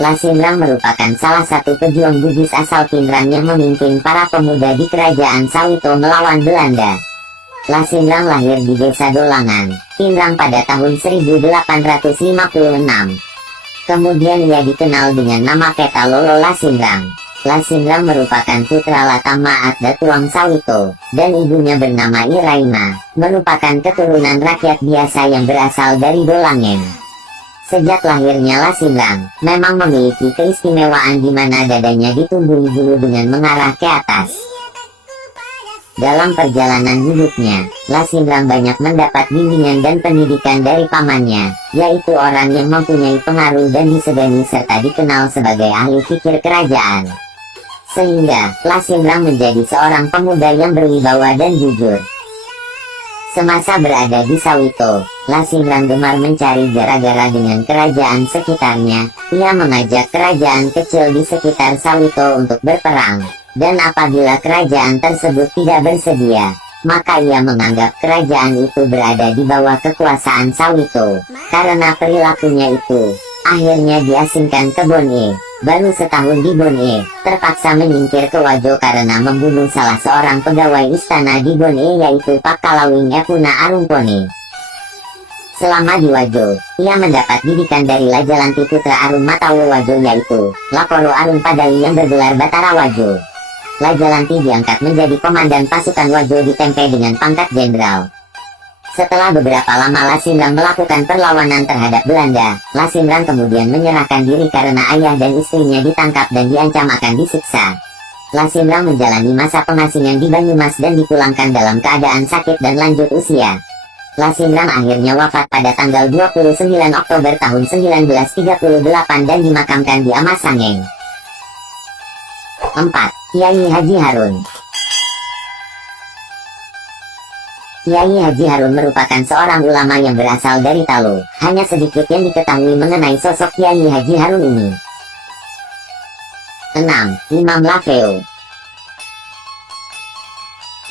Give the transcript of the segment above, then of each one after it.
Lasindrang merupakan salah satu pejuang Bugis asal Pindrang yang memimpin para pemuda di kerajaan Sawito melawan Belanda. Lasindrang lahir di desa Dolangan, Pindrang pada tahun 1856. Kemudian ia dikenal dengan nama Peta Lolo Lasindrang. Lasindrang merupakan putra Latama Datuang Sawito, dan ibunya bernama Iraima, merupakan keturunan rakyat biasa yang berasal dari Dolangen. Sejak lahirnya Lasindrang, memang memiliki keistimewaan di mana dadanya ditumbuhi bulu dengan mengarah ke atas. Dalam perjalanan hidupnya, Lasindrang banyak mendapat bimbingan dan pendidikan dari pamannya, yaitu orang yang mempunyai pengaruh dan disegani serta dikenal sebagai ahli fikir kerajaan. Sehingga, Lasindrang menjadi seorang pemuda yang berwibawa dan jujur. Semasa berada di Sawito, Lasindrang gemar mencari gara-gara dengan kerajaan sekitarnya. Ia mengajak kerajaan kecil di sekitar Sawito untuk berperang. Dan apabila kerajaan tersebut tidak bersedia, maka ia menganggap kerajaan itu berada di bawah kekuasaan Sawito. Karena perilakunya itu, akhirnya diasingkan ke Bone. Baru setahun di Bone, terpaksa menyingkir ke Wajo karena membunuh salah seorang pegawai istana di Bone yaitu Pak Kalawing Epuna Arumpone. Selama di Wajo, ia mendapat didikan dari Lajalanti putra Arum Matawo Wajo yaitu Laporo Arum Padali yang bergelar Batara Wajo. Lajalanti diangkat menjadi komandan pasukan Wajo ditempe dengan pangkat jenderal. Setelah beberapa lama Lasindrang melakukan perlawanan terhadap Belanda, Lasindrang kemudian menyerahkan diri karena ayah dan istrinya ditangkap dan diancam akan disiksa. Lasindrang menjalani masa pengasingan di Banyumas dan dipulangkan dalam keadaan sakit dan lanjut usia. Lasindrang akhirnya wafat pada tanggal 29 Oktober tahun 1938 dan dimakamkan di Amasangeng. 4. Kiai Haji Harun. Kiai Haji Harun merupakan seorang ulama yang berasal dari Talo. Hanya sedikit yang diketahui mengenai sosok Kiai Haji Harun ini. 6. Imam Lafeu.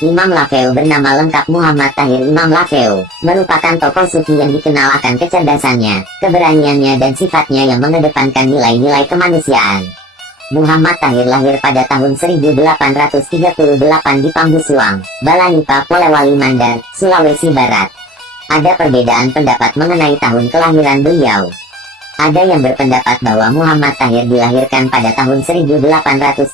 Imam Lafeu bernama lengkap Muhammad Tahir Imam Lafeu, merupakan tokoh sufi yang dikenal akan kecerdasannya, keberaniannya dan sifatnya yang mengedepankan nilai-nilai kemanusiaan. Muhammad Tahir lahir pada tahun 1838 di Pambusuang, Balanipa, Polewali Mandar, Sulawesi Barat. Ada perbedaan pendapat mengenai tahun kelahiran beliau. Ada yang berpendapat bahwa Muhammad Tahir dilahirkan pada tahun 1839,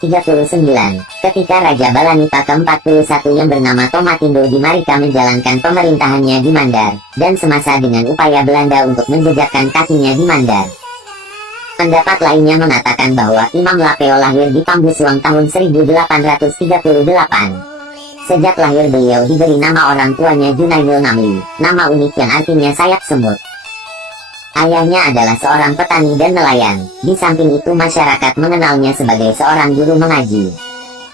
ketika Raja Balanipa ke-41 yang bernama Tomatindo di Marika menjalankan pemerintahannya di Mandar, dan semasa dengan upaya Belanda untuk menjejakkan kakinya di Mandar. Pendapat lainnya mengatakan bahwa Imam Lafeu lahir di Pambusuang tahun 1838. Sejak lahir beliau diberi nama orang tuanya Junaidul Namli, nama unik yang artinya sayap semut. Ayahnya adalah seorang petani dan nelayan, di samping itu masyarakat mengenalnya sebagai seorang guru mengaji.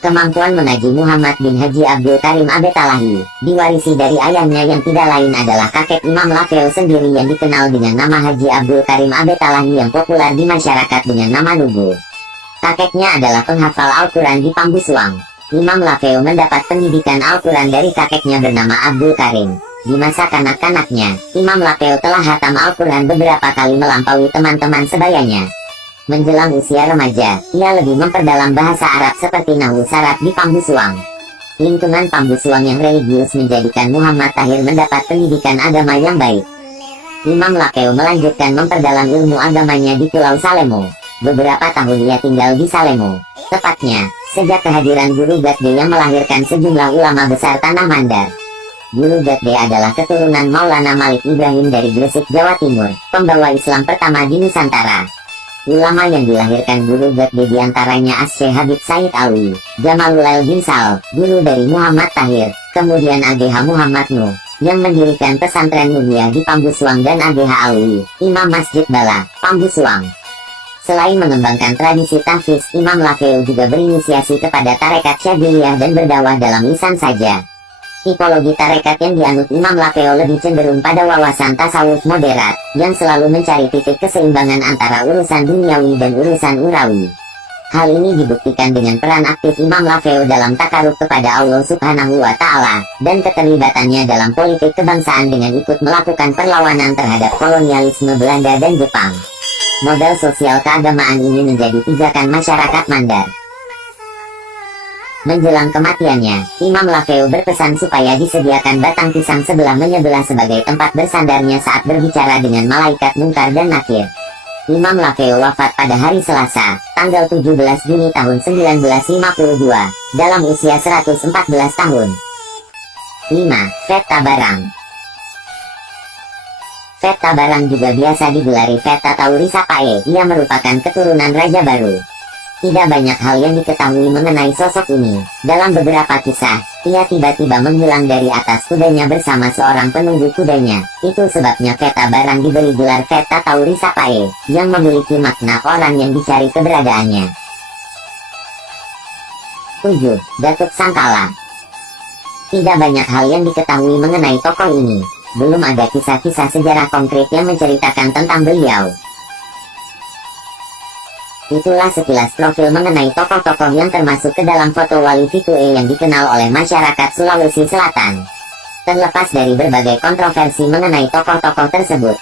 Kemampuan mengaji Muhammad bin Haji Abdul Karim Abetalahi, diwarisi dari ayahnya yang tidak lain adalah kakek Imam Lafeu sendiri yang dikenal dengan nama Haji Abdul Karim Abetalahi yang populer di masyarakat dengan nama Nubu. Kakeknya adalah penghafal Al-Quran di Pambusuang. Imam Lafeu mendapat pendidikan Al-Quran dari kakeknya bernama Abdul Karim. Di masa kanak-kanaknya, Imam Lafeu telah hatam Al-Quran beberapa kali melampaui teman-teman sebayanya. Menjelang usia remaja, ia lebih memperdalam bahasa Arab seperti Nahwu Syarat di Pambusuang. Lingkungan Pambusuang yang religius menjadikan Muhammad Tahir mendapat pendidikan agama yang baik. Imam Lafeu melanjutkan memperdalam ilmu agamanya di Pulau Salemo. Beberapa tahun ia tinggal di Salemo. Tepatnya, sejak kehadiran Guru Gatde yang melahirkan sejumlah ulama besar Tanah Mandar. Guru Gatde adalah keturunan Maulana Malik Ibrahim dari Gresik, Jawa Timur, pembawa Islam pertama di Nusantara. Ulama yang dilahirkan Guru Gatde diantaranya As-Syekh Habib Said Alwi, Jamalulail bin Sal, guru dari Muhammad Tahir, kemudian AGH Muhammad Nuh, yang mendirikan pesantren Mulia di Pambusuang dan AGH Alwi, Imam Masjid Bala, Pambusuang. Selain mengembangkan tradisi tahfiz, Imam Lafeu juga berinisiasi kepada tarekat Syadziliyah dan berdakwah dalam lisan saja. Tipologi tarekat yang dianut Imam Lafeu lebih cenderung pada wawasan tasawuf moderat, yang selalu mencari titik keseimbangan antara urusan duniawi dan urusan urawi. Hal ini dibuktikan dengan peran aktif Imam Lafeu dalam takarub kepada Allah Subhanahu wa Ta'ala, dan keterlibatannya dalam politik kebangsaan dengan ikut melakukan perlawanan terhadap kolonialisme Belanda dan Jepang. Modal sosial keagamaan ini menjadi pijakan masyarakat Mandar. Menjelang kematiannya, Imam Lafeu berpesan supaya disediakan batang pisang sebelah menyebelah sebagai tempat bersandarnya saat berbicara dengan malaikat Munkar dan Nakir. Imam Lafeu wafat pada hari Selasa, tanggal 17 Juni tahun 1952, dalam usia 114 tahun. 5. Feta Barang. Feta Barang juga biasa digelari Feta Tauri Sapae. Ia merupakan keturunan Raja Baru. Tidak banyak hal yang diketahui mengenai sosok ini. Dalam beberapa kisah, ia tiba-tiba menghilang dari atas kudanya bersama seorang penunggu kudanya. Itu sebabnya Feta Barang diberi gelar Feta Tauri Sapae, yang memiliki makna orang yang dicari keberadaannya. 7. Datuk Sangkala. Tidak banyak hal yang diketahui mengenai tokoh ini. Belum ada kisah-kisah sejarah konkret yang menceritakan tentang beliau. Itulah sekilas profil mengenai tokoh-tokoh yang termasuk ke dalam foto Wali Fitue yang dikenal oleh masyarakat Sulawesi Selatan. Terlepas dari berbagai kontroversi mengenai tokoh-tokoh tersebut,